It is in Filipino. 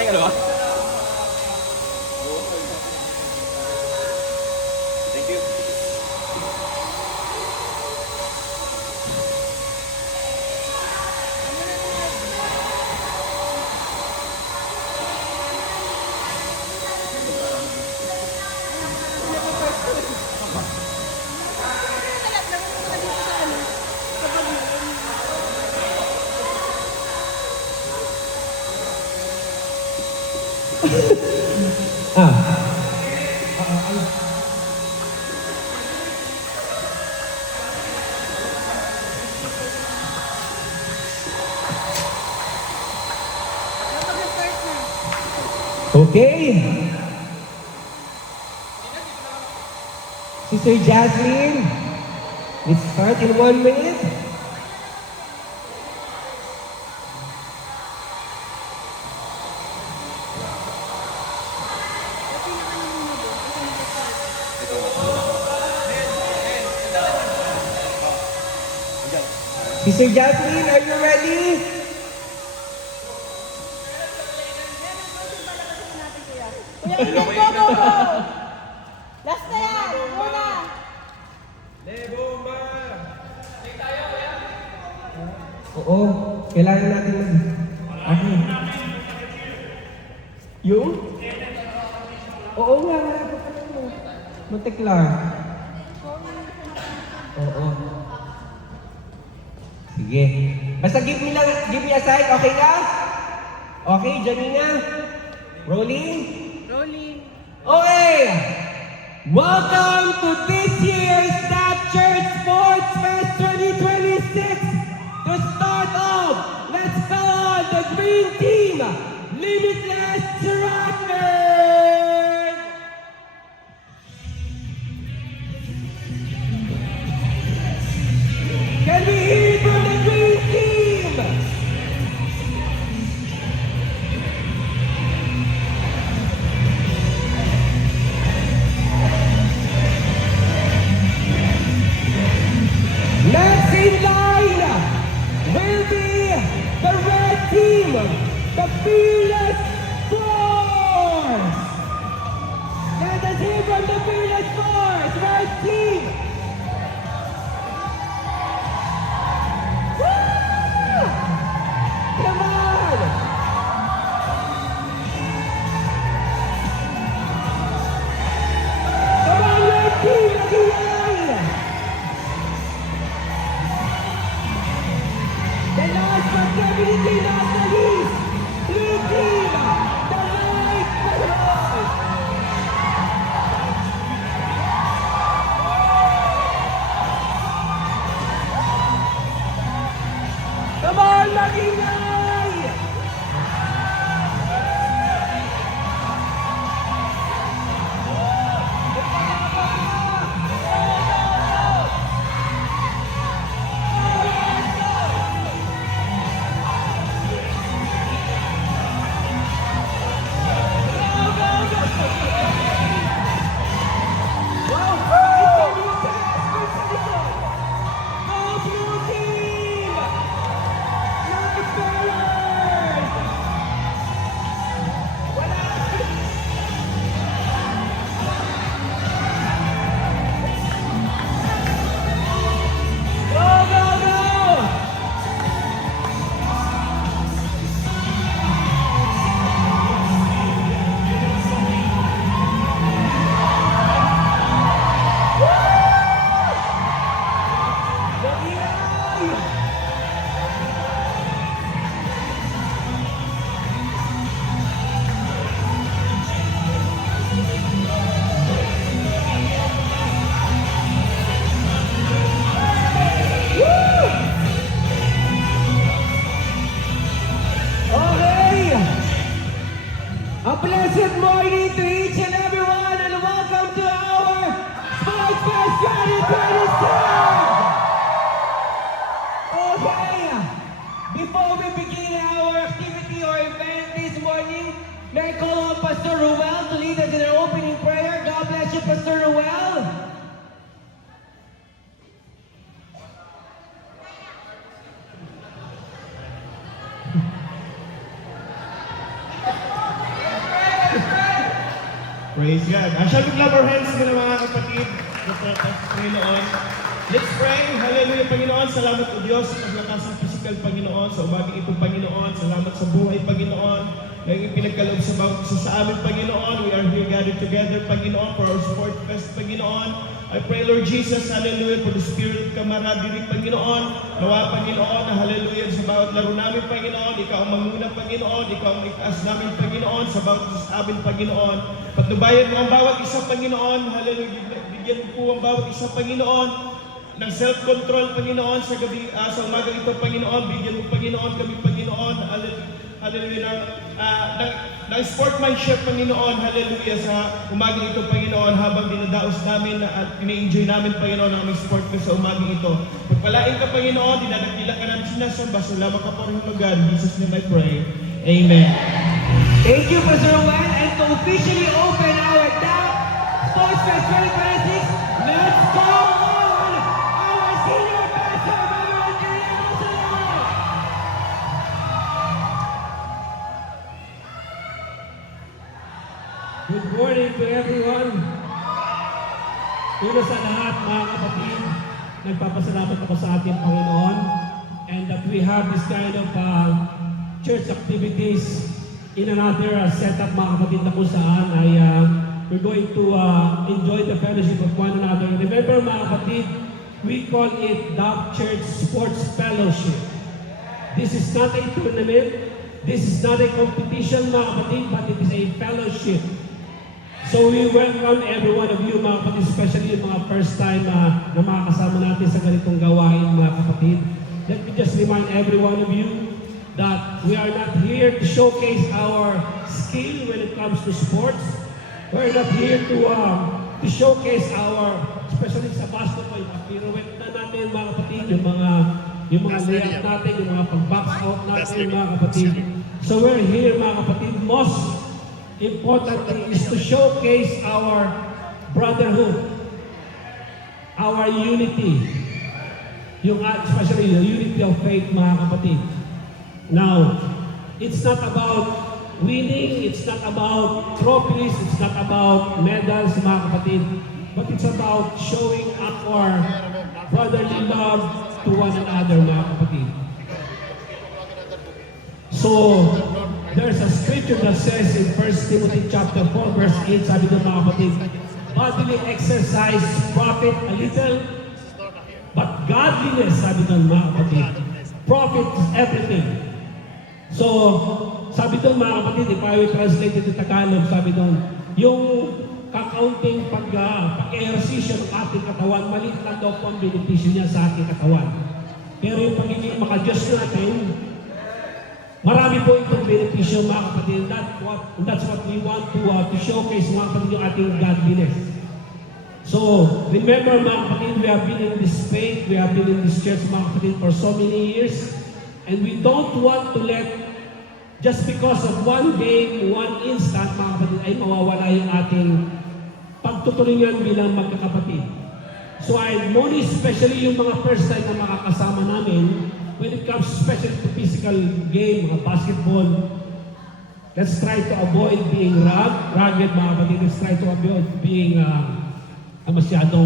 Kumain ka na ba? Thank you. Okay. Sister Jasmine, let's start in 1 minute. Sister Jasmine, are you ready? Kuya, go, go, go, go! Last na yan! Muna! Oo, kailangan natin ano? Yung? Oo nga, wala pa pala mo. Matiklar. Oo. Sige. Basta give me a sign, okay na? Okay, Janina? Rolling? Rolling! Okay! Welcome to this year's Snap Church Sports Fest 2026! To start off, let's call on the Green Team, Limitless Rockers! Can we hear it from the Green Team? Next in line will be the red team, the Fearless Force. Let us hear from the Fearless Force, red team. Woo! Come on! Come on, red team, again! The last but definitely not the least, blue team, the light patrol. Come on, Magingay! A blessed morning to each and everyone and welcome to our Sports Fest 2026! Okay, before we begin our activity or event this morning, may I call on Pastor Ruel to lead us in our opening prayer. God bless you, Pastor Ruel. Praise God. Shall we clap our hands muna mga kapatid? Panginoon. Let's pray. Hallelujah, Panginoon. Salamat po Diyos sa paglakas ng physical, Panginoon. Sa umaga ito, Panginoon. Salamat sa buhay, Panginoon. Ngayong ipinagkaloob sa bawat isa sa amin, Panginoon. We are here gathered together, Panginoon, for our sport fest, Panginoon. I pray, Lord Jesus, hallelujah, for the spirit of camaraderie, Panginoon. Nawa, Panginoon, na hallelujah, sa bawat laro namin, Panginoon. Ikaw ang manguna, Panginoon. Ikaw ang itaas namin, Panginoon, sa bawat isa sa amin, Panginoon. Patnubayan mo ang bawat isa, Panginoon. Hallelujah, bigyan mo po ang bawat isa, Panginoon, ng self-control, Panginoon, sa gabi, sa umaga ito, Panginoon. Bigyan mo, Panginoon, kami, Panginoon. Hallelujah, ng sportsmanship, Panginoon. Hallelujah, sa umaga ito, Panginoon, habang dinadaos namin at ina-enjoy namin, Panginoon, ang aming sport ko sa umaga ito. Pagpalain ka, Panginoon, dinadakila ka namin sinasamba. Salamat ka po rin, God. In Jesus' name I pray. Amen. Thank you, Pastor Juan. And to officially open our DAP Sports Fest 2026, let's call on our senior pastor, Reverend Julian Rosalero. Good morning to everyone. Una sa lahat, mga kapatid, nagpapasalamat ako sa ating Panginoon and that we have this kind of church activities in another setup, mga kapatid, na kung saan ay we're going to enjoy the fellowship of one another. Remember, mga kapatid, we call it DAP Church Sports Fellowship. This is not a tournament. This is not a competition, mga kapatid, but it is a fellowship. So we welcome every one of you, mga kapatid, especially yung mga first time na makakasama natin sa ganitong gawain, mga kapatid. Let me just remind every one of you that we are not here to showcase our skill when it comes to sports. We're not here to showcase our, especially sa basketball, yung pirouette na natin, mga kapatid, yung mga layup natin, yung mga pag-box out natin, mga kapatid. So we're here, mga kapatid, most importantly is to showcase our brotherhood, our unity, especially the unity of faith, mga kapatid. Now, it's not about winning, it's not about trophies, it's not about medals, mga kapatid, but it's about showing our brotherly love to one another, mga kapatid. So, there's a scripture that says in 1 Timothy chapter 4, verse 8, sabi ng mga kapatid, bodily exercise profit a little, but godliness, sabi ng mga kapatid, profit everything. So, sabi doon, mga kapatid, if I will translate it to Tagalog, sabi doon, yung kakaunting pag-ehersisyo ng ating katawan, maliit lang daw po ang benepisyo niya sa ating katawan. Pero yung pagiging maka-Diyos natin, marami po itong benepisyo, mga kapatid. That's what we want to showcase, mga kapatid, yung ating godliness. So, remember, mga kapatid, we have been in this faith, we have been in this church, mga kapatid, for so many years. And we don't want to let, just because of one game, one instant, mga kapatid, ay mawawala yung ating pagtutulingan bilang magkakapatid. So I admonish especially yung mga first time na makakasama namin, when it comes especially to physical game, mga basketball, let's try to avoid being rugged, mga kapatid. Let's try to avoid being masyadong